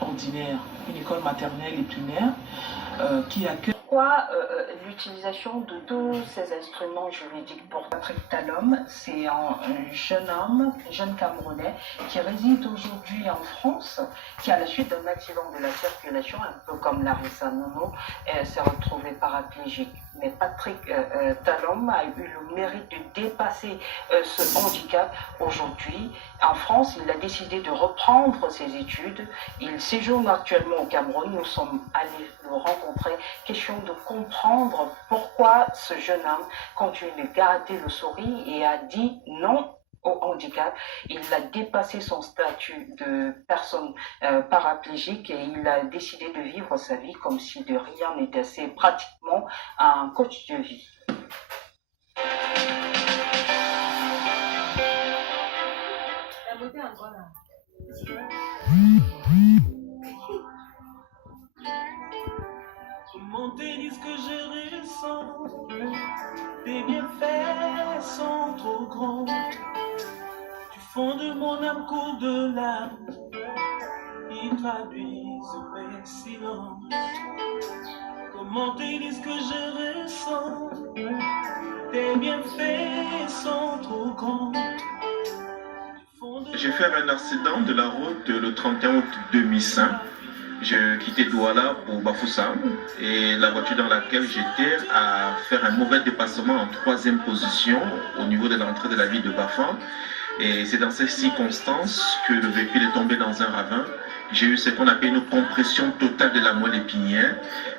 ordinaire, une école maternelle et primaire qui accueille. Pourquoi l'utilisation de tous ces instruments juridiques pour Patrick Talon? C'est un jeune homme, un jeune Camerounais qui réside aujourd'hui en France, qui à la suite d'un accident de la circulation, un peu comme Larissa Nono, s'est retrouvé paraplégique. Mais Patrick Talon a eu le mérite de dépasser ce handicap. Aujourd'hui, en France, il a décidé de reprendre ses études. Il séjourne actuellement au Cameroun. Nous sommes allés le rencontrer. Question de comprendre pourquoi ce jeune homme continue de garder le sourire et a dit non au handicap. Il a dépassé son statut de personne paraplégique et il a décidé de vivre sa vie comme si de rien n'était. C'est pratiquement un coach de vie. La beauté en quoi là? Comment te disent que je ressens, tes bienfaits sont trop grands. Du fond de mon âme coule de larmes, ils traduisent mes silences. Comment te disent que je ressens, tes bienfaits sont trop grands. J'ai fait un accident de la route le 31 août 2005. Je quittais Douala pour Bafoussam et la voiture dans laquelle j'étais a fait un mauvais dépassement en 3e position au niveau de l'entrée de la ville de Bafan. Et c'est dans ces circonstances que le véhicule est tombé dans un ravin. J'ai eu ce qu'on appelle une compression totale de la moelle épinière.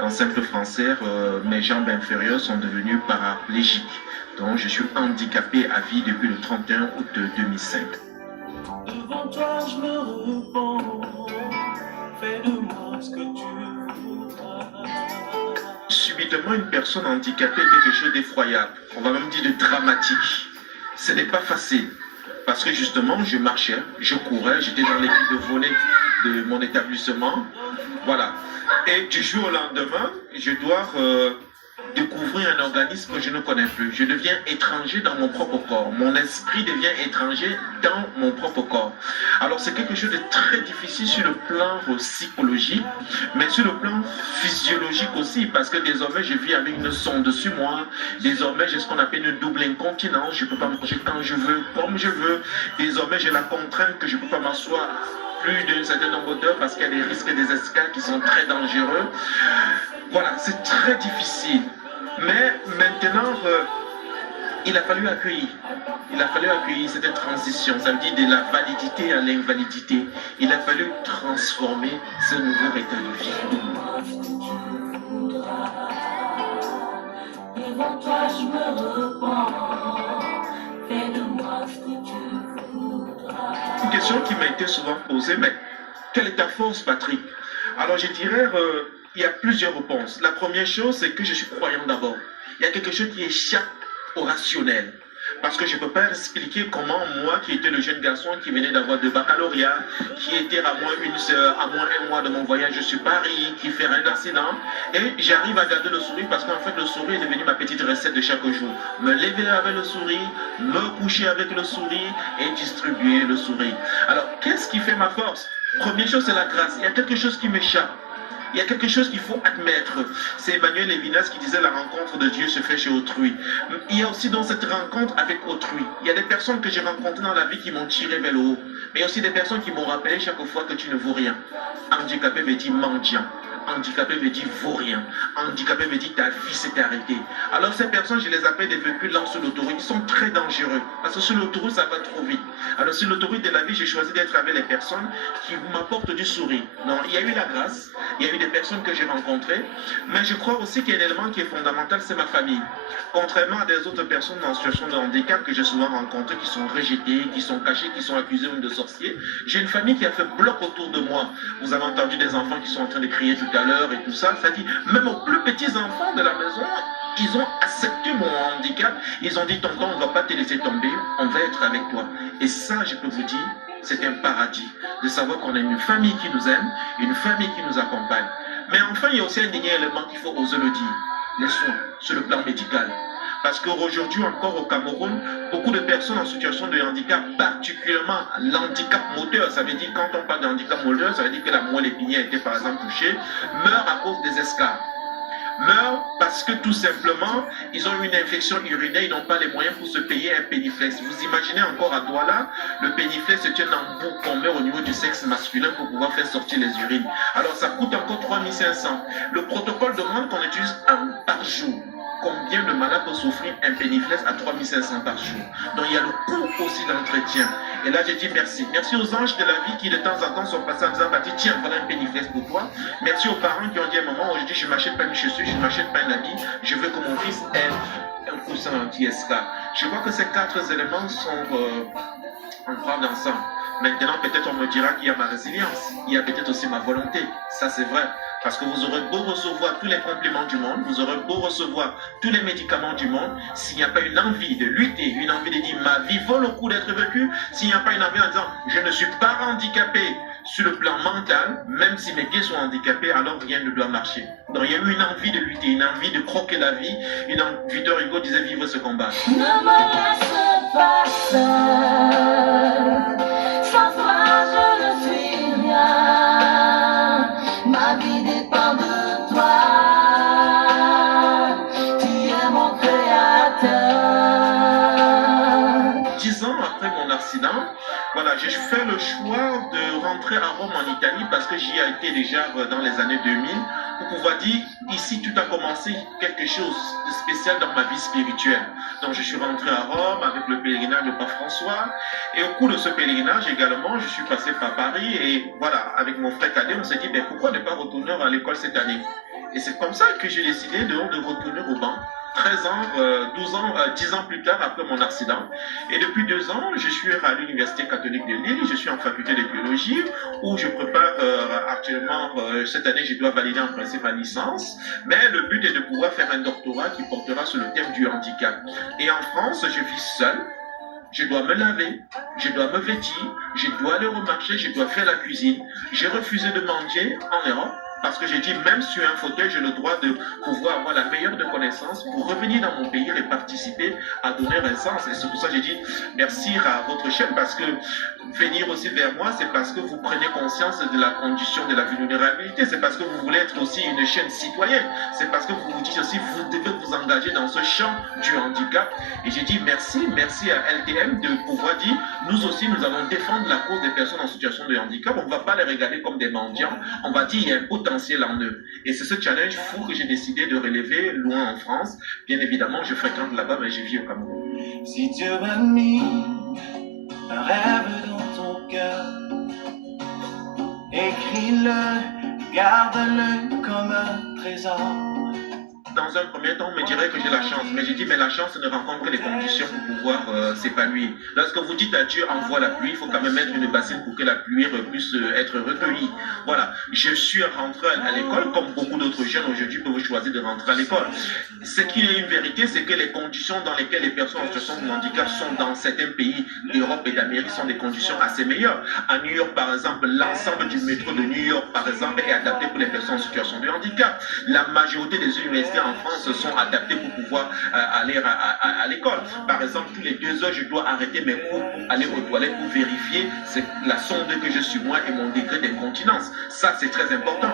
En simple français, mes jambes inférieures sont devenues paraplégiques. Donc je suis handicapé à vie depuis le 31 août 2005. Devant toi je me repens, fais de moi ce que tu voudras. Subitement, une personne handicapée est quelque chose d'effroyable, on va même dire de dramatique. Ce n'est pas facile, parce que justement, je marchais, je courais, j'étais dans l'équipe de volley de mon établissement, voilà. Et du jour au lendemain, je dois découvrir un organisme que je ne connais plus. Je deviens étranger dans mon propre corps. Mon esprit devient étranger dans mon propre corps. Alors c'est quelque chose de très difficile sur le plan psychologique, mais sur le plan physiologique aussi, parce que désormais je vis avec une sonde sur moi. Désormais j'ai ce qu'on appelle une double incontinence. Je ne peux pas manger quand je veux, comme je veux. Désormais j'ai la contrainte que je ne peux pas m'asseoir plus d'un certain nombre d'heures parce qu'il y a des risques des escales qui sont très dangereux. Voilà, c'est très difficile. Mais maintenant, il a fallu accueillir. Il a fallu accueillir cette transition. Ça veut dire de la validité à l'invalidité. Il a fallu transformer ce nouveau état de vie. Devant toi je me repens, fais de moi ce que tu voudras. Une question qui m'a été souvent posée, mais quelle est ta force, Patrick? Alors je dirais, il y a plusieurs réponses. La première chose, c'est que je suis croyant d'abord. Il y a quelque chose qui échappe au rationnel. Parce que je ne peux pas expliquer comment moi, qui étais le jeune garçon qui venait d'avoir 2 baccalauréats, qui était à moins un mois de mon voyage sur Paris, qui fait un accident, et j'arrive à garder le sourire parce qu'en fait le sourire est devenu ma petite recette de chaque jour. Me lever avec le sourire, me coucher avec le sourire et distribuer le sourire. Alors, qu'est-ce qui fait ma force? Première chose, c'est la grâce. Il y a quelque chose qui m'échappe. Il y a quelque chose qu'il faut admettre. C'est Emmanuel Levinas qui disait la rencontre de Dieu se fait chez autrui. Il y a aussi dans cette rencontre avec autrui. Il y a des personnes que j'ai rencontrées dans la vie qui m'ont tiré vers le haut. Mais il y a aussi des personnes qui m'ont rappelé chaque fois que tu ne vaux rien. Handicapé veut dire mendiant. Handicapé veut dire vaut rien. Handicapé veut dire ta vie s'est arrêtée. Alors ces personnes, je les appelle des véhicules lents sur l'autoroute. Ils sont très dangereux. Parce que sur l'autoroute, ça va trop vite. Alors sur l'autoroute de la vie, j'ai choisi d'être avec les personnes qui m'apportent du sourire. Non, il y a eu la grâce. Il y a eu des personnes que j'ai rencontrées. Mais je crois aussi qu'il y a un élément qui est fondamental, c'est ma famille. Contrairement à des autres personnes en situation de handicap que j'ai souvent rencontrées, qui sont rejetées, qui sont cachées, qui sont accusées de sorciers, j'ai une famille qui a fait bloc autour de moi. Vous avez entendu des enfants qui sont en train de crier tout à l'heure et tout ça. Ça dit, même aux plus petits enfants de la maison, ils ont accepté mon handicap. Ils ont dit, tonton, on ne va pas te laisser tomber, on va être avec toi. Et ça, je peux vous dire, c'est un paradis de savoir qu'on a une famille qui nous aime, une famille qui nous accompagne. Mais enfin, il y a aussi un dernier élément qu'il faut oser le dire, les soins sur le plan médical. Parce qu'aujourd'hui encore au Cameroun, beaucoup de personnes en situation de handicap, particulièrement l'handicap moteur, ça veut dire quand on parle de handicap moteur, ça veut dire que la moelle épinière a été par exemple touchée, meurent à cause des escarres. Meurent parce que tout simplement, ils ont une infection urinaire, ils n'ont pas les moyens pour se payer un péniflex. Vous imaginez encore à Douala, le péniflex c'est un embout qu'on met au niveau du sexe masculin pour pouvoir faire sortir les urines. Alors ça coûte encore 3500. Le protocole demande qu'on utilise un par jour. Combien de malades peuvent s'offrir un péniflex à 3500 par jour? Donc il y a le coût aussi d'entretien. Et là j'ai dit merci. Merci aux anges de la vie qui de temps en temps sont passés en disant bah, tiens voilà un péniflex pour toi. Merci aux parents qui ont dit à un moment aujourd'hui je ne m'achète pas une chaussure, je ne m'achète pas un habit, je veux que mon fils ait un coussin anti-escar. Je vois que ces 4 éléments sont en grande ensemble. Maintenant peut-être on me dira qu'il y a ma résilience, il y a peut-être aussi ma volonté. Ça c'est vrai. Parce que vous aurez beau recevoir tous les compléments du monde, vous aurez beau recevoir tous les médicaments du monde, s'il n'y a pas une envie de lutter, une envie de dire ma vie vaut le coup d'être vécue, s'il n'y a pas une envie en disant je ne suis pas handicapé sur le plan mental, même si mes pieds sont handicapés, alors rien ne doit marcher. Donc il y a eu une envie de lutter, une envie de croquer la vie, une envie, Victor Hugo disait vivre ce combat. Ne me laisse pas seul, sans toi je ne suis rien, ma vie dépend de toi, tu es mon créateur. 10 ans après mon accident, voilà, j'ai fait le choix de rentrer à Rome en Italie parce que j'y ai été déjà dans les années 2000 pour pouvoir dire ici tout a commencé quelque chose de spécial dans ma vie spirituelle. Donc je suis rentré à Rome avec le pèlerinage de Pape François et au cours de ce pèlerinage également je suis passé par Paris et voilà, avec mon frère cadet on s'est dit ben, pourquoi ne pas retourner à l'école cette année? Et c'est comme ça que j'ai décidé de retourner au banc. 13 ans, 12 ans, 10 ans plus tard après mon accident. Et depuis 2 ans, je suis à l'Université catholique de Lille, je suis en faculté de biologie où je prépare actuellement, cette année je dois valider en principe ma licence, mais le but est de pouvoir faire un doctorat qui portera sur le thème du handicap. Et en France, je vis seul. Je dois me laver, je dois me vêtir, je dois aller au marché, je dois faire la cuisine. J'ai refusé de manger en Europe. Parce que j'ai dit, même sur un fauteuil, j'ai le droit de pouvoir avoir la meilleure de connaissances pour revenir dans mon pays et participer à donner un sens. Et c'est pour ça que j'ai dit merci à votre chaîne, parce que venir aussi vers moi, c'est parce que vous prenez conscience de la condition de la vulnérabilité. C'est parce que vous voulez être aussi une chaîne citoyenne. C'est parce que vous vous dites aussi, vous devez vous engager dans ce champ du handicap. Et j'ai dit merci à LTM de pouvoir dire, nous aussi, nous allons défendre la cause des personnes en situation de handicap. On ne va pas les regarder comme des mendiants. On va dire, il y a un potentiel en eux. Et c'est ce challenge fou que j'ai décidé de relever loin en France. Bien évidemment, je fréquente là-bas, mais je vis au Cameroun. Si Dieu m'a mis un rêve dans ton cœur, écris-le, garde-le comme un trésor. Dans un premier temps, on me dirait que j'ai la chance. Mais j'ai dit, mais la chance ne rencontre que les conditions pour pouvoir s'épanouir. Lorsque vous dites à Dieu, envoie la pluie, il faut quand même mettre une bassine pour que la pluie puisse être recueillie. Voilà. Je suis rentré à l'école, comme beaucoup d'autres jeunes aujourd'hui peuvent choisir de rentrer à l'école. Ce qui est une vérité, c'est que les conditions dans lesquelles les personnes en situation de handicap sont dans certains pays d'Europe et d'Amérique sont des conditions assez meilleures. À New York, par exemple, l'ensemble du métro de New York, par exemple, est adapté pour les personnes en situation de handicap. La majorité des universités en France sont adaptées pour pouvoir aller à l'école. Par exemple, tous les 2 heures, je dois arrêter mes cours pour aller aux toilettes pour vérifier la sonde que je suis moi et mon degré d'incontinence. Ça, c'est très important.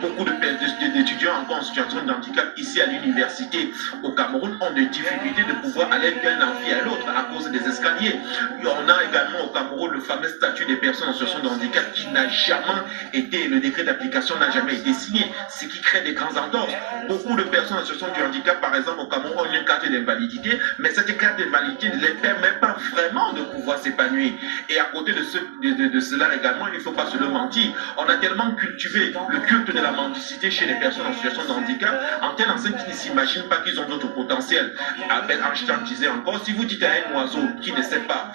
Beaucoup d'étudiants encore en situation de handicap ici à l'université au Cameroun ont des difficultés de pouvoir aller d'un amphi à l'autre à cause des escaliers. On a également au Cameroun le fameux statut des personnes en situation de handicap qui n'a jamais été, le décret d'application n'a jamais été signé, ce qui crée des grands entorses. Beaucoup de personnes en situation de handicap, par exemple au Cameroun, ont une carte d'invalidité, mais cette carte d'invalidité ne les permet pas vraiment de pouvoir s'épanouir. Et à côté de cela également, il ne faut pas se le mentir. On a tellement cultivé le culte de la mendicité chez les personnes en situation de handicap, en telle enseigne qu'ils ne s'imaginent pas qu'ils ont d'autres potentiels. Albert Einstein disait encore, si vous dites à un oiseau qui ne sait pas,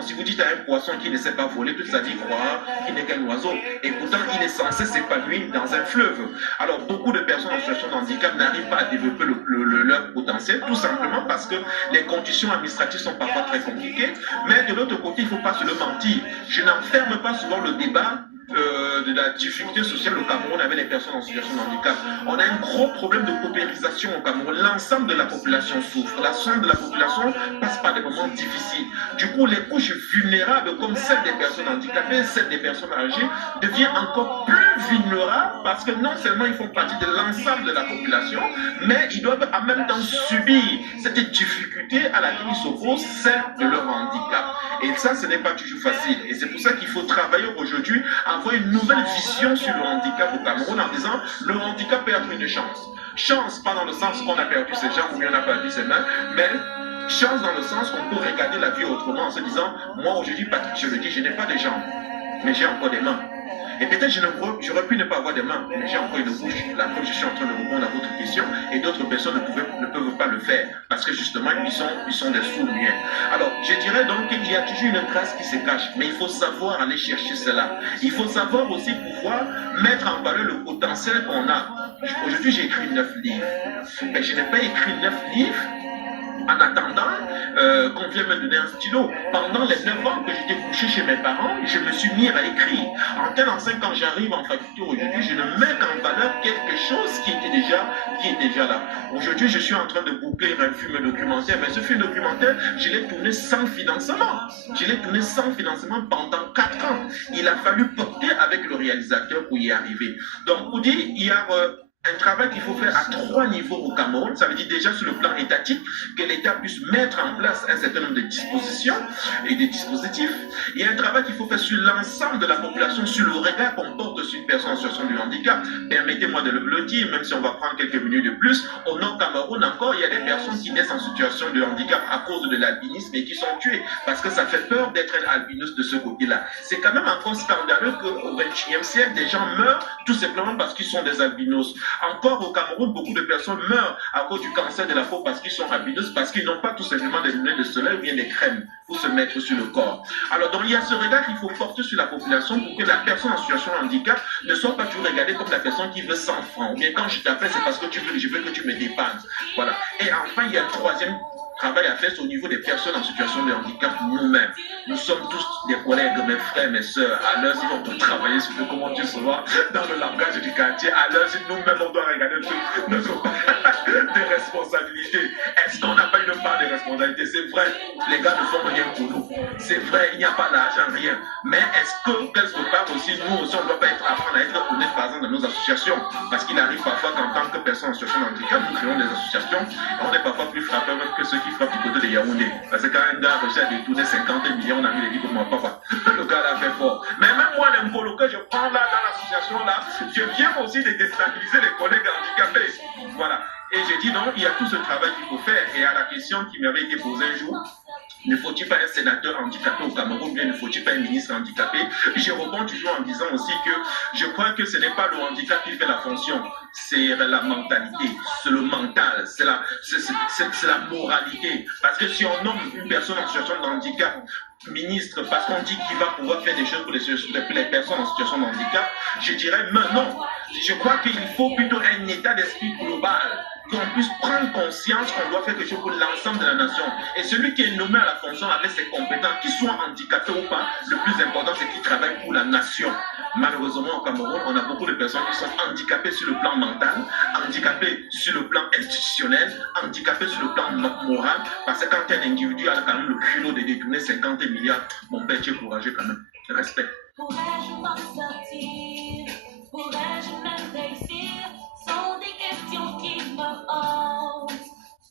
si vous dites à un poisson qui ne sait pas voler, toute sa vie croira qu'il n'est qu'un oiseau. Et pourtant, il est censé s'épanouir dans un fleuve. Alors, beaucoup de personnes en situation de handicap n'arrivent pas à développer leur potentiel, tout simplement parce que les conditions administratives sont parfois très compliquées. Mais de l'autre côté, il ne faut pas se le mentir. Je n'enferme pas souvent le débat de la difficulté sociale au Cameroun avec les personnes en situation de handicap. On a un gros problème de paupérisation au Cameroun. L'ensemble de la population souffre. L'ensemble de la population passe par des moments difficiles. Du coup, les couches vulnérables comme celles des personnes handicapées, celles des personnes âgées, deviennent encore plus vulnérables parce que non seulement ils font partie de l'ensemble de la population, mais ils doivent en même temps subir cette difficulté à laquelle ils s'opposent, celle de leur handicap. Et ça, ce n'est pas toujours facile. Et c'est pour ça qu'il faut travailler aujourd'hui à avoir une nouvelle vision sur le handicap au Cameroun en disant le handicap peut être une chance. Chance, pas dans le sens qu'on a perdu ses jambes ou bien on a perdu ses mains, mais chance dans le sens qu'on peut regarder la vie autrement en se disant moi aujourd'hui, Patrick, je le dis, je n'ai pas de jambes, mais j'ai encore des mains. Et peut-être j'aurais pu ne pas avoir des mains, mais j'ai encore une bouche. La preuve, je suis en train de répondre à votre question et d'autres personnes ne peuvent pas le faire parce que justement, ils sont des sourds-muets. Alors, je dirais donc qu'il y a toujours une grâce qui se cache, mais il faut savoir aller chercher cela. Il faut savoir aussi pouvoir mettre en valeur le potentiel qu'on a. Aujourd'hui, j'ai écrit 9 livres, mais je n'ai pas écrit 9 livres en attendant qu'on vienne me donner un stylo. Pendant les 9 ans que j'étais couché chez mes parents, je me suis mis à écrire. En 45 ans, j'arrive en faculté aujourd'hui, je ne mets qu'en valeur quelque chose qui est déjà là. Aujourd'hui, je suis en train de boucler un film documentaire, mais ce film documentaire, je l'ai tourné sans financement. Je l'ai tourné sans financement pendant 4 ans. Il a fallu porter avec le réalisateur pour y arriver. Donc, pour dire, il y a un travail qu'il faut faire à 3 niveaux au Cameroun. Ça veut dire déjà sur le plan étatique, que l'État puisse mettre en place un certain nombre de dispositions et des dispositifs. Il y a un travail qu'il faut faire sur l'ensemble de la population, sur le regard qu'on porte sur une personne en situation de handicap. Permettez-moi de le dire, même si on va prendre quelques minutes de plus, au Nord-Cameroun encore, il y a des personnes qui naissent en situation de handicap à cause de l'albinisme et qui sont tuées parce que ça fait peur d'être un albinos de ce côté-là. C'est quand même encore scandaleux qu'au XXIe siècle, des gens meurent tout simplement parce qu'ils sont des albinos. Encore au Cameroun, beaucoup de personnes meurent à cause du cancer de la peau parce qu'ils sont albinos, parce qu'ils n'ont pas tout simplement des lunettes de soleil ou bien des crèmes pour se mettre sur le corps. Alors, donc, il y a ce regard qu'il faut porter sur la population pour que la personne en situation de handicap ne soit pas toujours regardée comme la personne qui veut 100 francs. Ou bien quand je t'appelle, c'est parce que je veux que tu me dépannes. Voilà. Et enfin, il y a le troisième travail à faire, c'est au niveau des personnes en situation de handicap nous-mêmes. Nous sommes tous des collègues, mes frères, mes soeurs. À l'heure, si on doit travailler sur le, comment tu souvent dans le langage du quartier, à l'heure, si nous-mêmes, on doit regarder notre part de responsabilité. Est-ce qu'on n'a pas une part de responsabilité? C'est vrai, les gars ne font rien pour nous. C'est vrai, il n'y a pas d'argent, rien. Mais est-ce que, quelque part aussi, nous aussi, on ne doit pas apprendre à être honnête, par exemple, dans nos associations? Parce qu'il arrive parfois qu'en tant que personne en situation de handicap, nous créons des associations et on est parfois plus frappés même que ceux qui frappent du côté de Yaoundé. Parce que quand un gars recherche de tourner 50 millions, on a mis les dit comme mon papa. Le gars l'a fait fort. Mais même moi, les mbolos que je prends là dans l'association là, je viens aussi de déstabiliser les collègues handicapés. Voilà. Et j'ai dit non, il y a tout ce travail qu'il faut faire. Et à la question qui m'avait été posée un jour, ne faut-il pas un sénateur handicapé au Cameroun, ou bien ne faut-il pas un ministre handicapé? Je réponds toujours en disant aussi que je crois que ce n'est pas le handicap qui fait la fonction, c'est la mentalité, c'est le mental, c'est la moralité. Parce que si on nomme une personne en situation de handicap ministre parce qu'on dit qu'il va pouvoir faire des choses pour les personnes en situation de handicap, je dirais mais non. Je crois qu'il faut plutôt un état d'esprit global, qu'on puisse prendre conscience qu'on doit faire quelque chose pour l'ensemble de la nation. Et celui qui est nommé à la fonction avec ses compétences, qu'il soit handicapé ou pas, le plus important c'est qu'il travaille pour la nation. Malheureusement au Cameroun, on a beaucoup de personnes qui sont handicapées sur le plan mental, handicapées sur le plan institutionnel, handicapées sur le plan moral, parce que quand un individu a quand même le culot de détourner 50 milliards, mon père, tu es courageux quand même. Respect. Pourrais-je m'en sortir? Pourrais-je même réussir? Sont des questions qui me hantent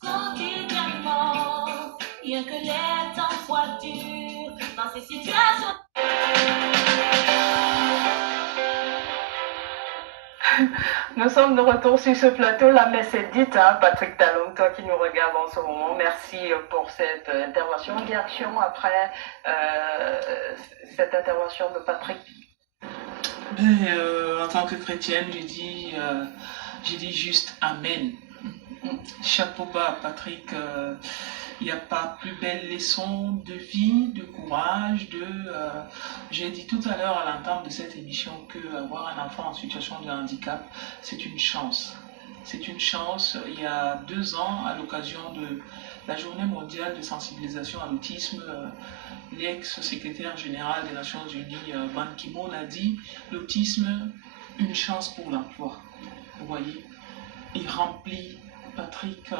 quotidiennement. Bien que les temps soient durs dans ces situations. Nous sommes de retour sur ce plateau-là, mais c'est dit, hein, Patrick Talon, toi qui nous regardes en ce moment, merci pour cette intervention. Réaction après cette intervention de Patrick? En tant que chrétienne, je dis juste Amen. Chapeau bas, Patrick. Il n'y a pas plus belle leçon de vie, de courage, j'ai dit tout à l'heure à l'entame de cette émission que avoir un enfant en situation de handicap, c'est une chance. C'est une chance. Il y a 2 ans, à l'occasion de la Journée mondiale de sensibilisation à l'autisme, l'ex-secrétaire général des Nations Unies, Ban Ki-moon, a dit l'autisme, une chance pour l'emploi. Vous voyez, il remplit, Patrick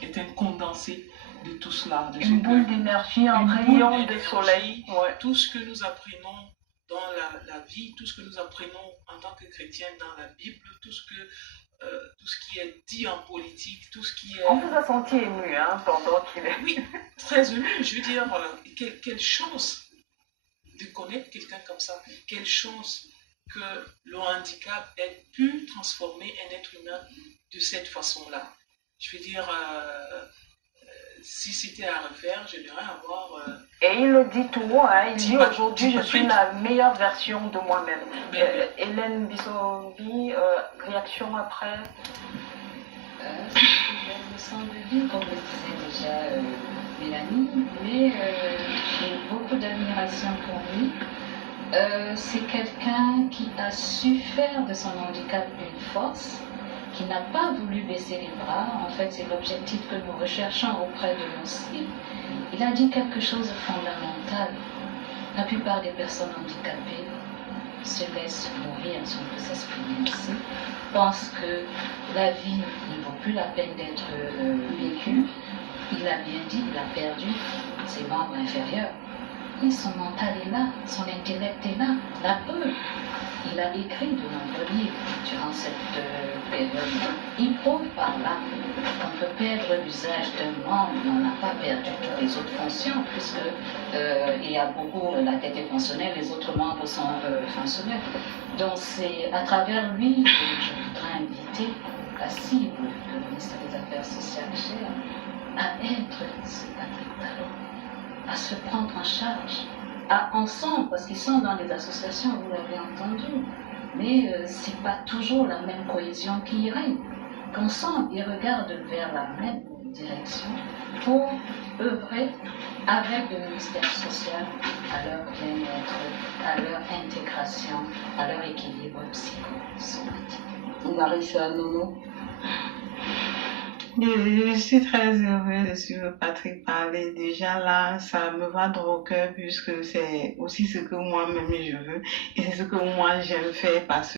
est un condensé de tout cela. De Une boule d'énergie, un rayon de soleil. Ouais. Tout ce que nous apprenons dans la vie, tout ce que nous apprenons en tant que chrétiens dans la Bible, tout ce qui est dit en politique, tout ce qui est... On vous a senti ému pendant qu'il est... Oui, très ému. Je veux dire, quelle chance de connaître quelqu'un comme ça. Quelle chance que le handicap ait pu transformer un être humain de cette façon-là. Je veux dire, si c'était à refaire, j'aimerais avoir... Et il le dit tout haut, il dit aujourd'hui je suis la meilleure version de moi-même. Hélène Bissombi, réaction après Il me semble bien, comme le disait déjà Mélanie, mais j'ai beaucoup d'admiration pour lui. C'est quelqu'un qui a su faire de son handicap une force, qui n'a pas voulu baisser les bras. En fait, c'est l'objectif que nous recherchons auprès de nos cibles. Il a dit quelque chose de fondamental. La plupart des personnes handicapées se laissent mourir, si on peut s'exprimer ainsi, pensent que la vie ne vaut plus la peine d'être vécue. Il a bien dit, il a perdu ses membres inférieurs. Et son mental est là, son intellect est là, la preuve. Il a écrit de nombreux livres durant cette période. Il prouve par là qu'on peut perdre l'usage d'un membre, mais on n'a pas perdu toutes les autres fonctions, puisque il y a beaucoup, la tête est fonctionnelle, les autres membres sont fonctionnels. Donc c'est à travers lui que je voudrais inviter la cible que le ministère des Affaires sociales gère à être ce Patrick Talon, à se prendre en charge, à ensemble, parce qu'ils sont dans les associations, vous l'avez entendu, mais c'est pas toujours la même cohésion qui y règne. Qu'ensemble, ils regardent vers la même direction pour œuvrer avec le ministère social à leur bien-être, à leur intégration, à leur équilibre psychosocial. Marissa Nono. Je suis très heureuse de suivre Patrick parler. Déjà là, ça me va droit au cœur puisque c'est aussi ce que moi-même je veux et c'est ce que moi j'aime faire parce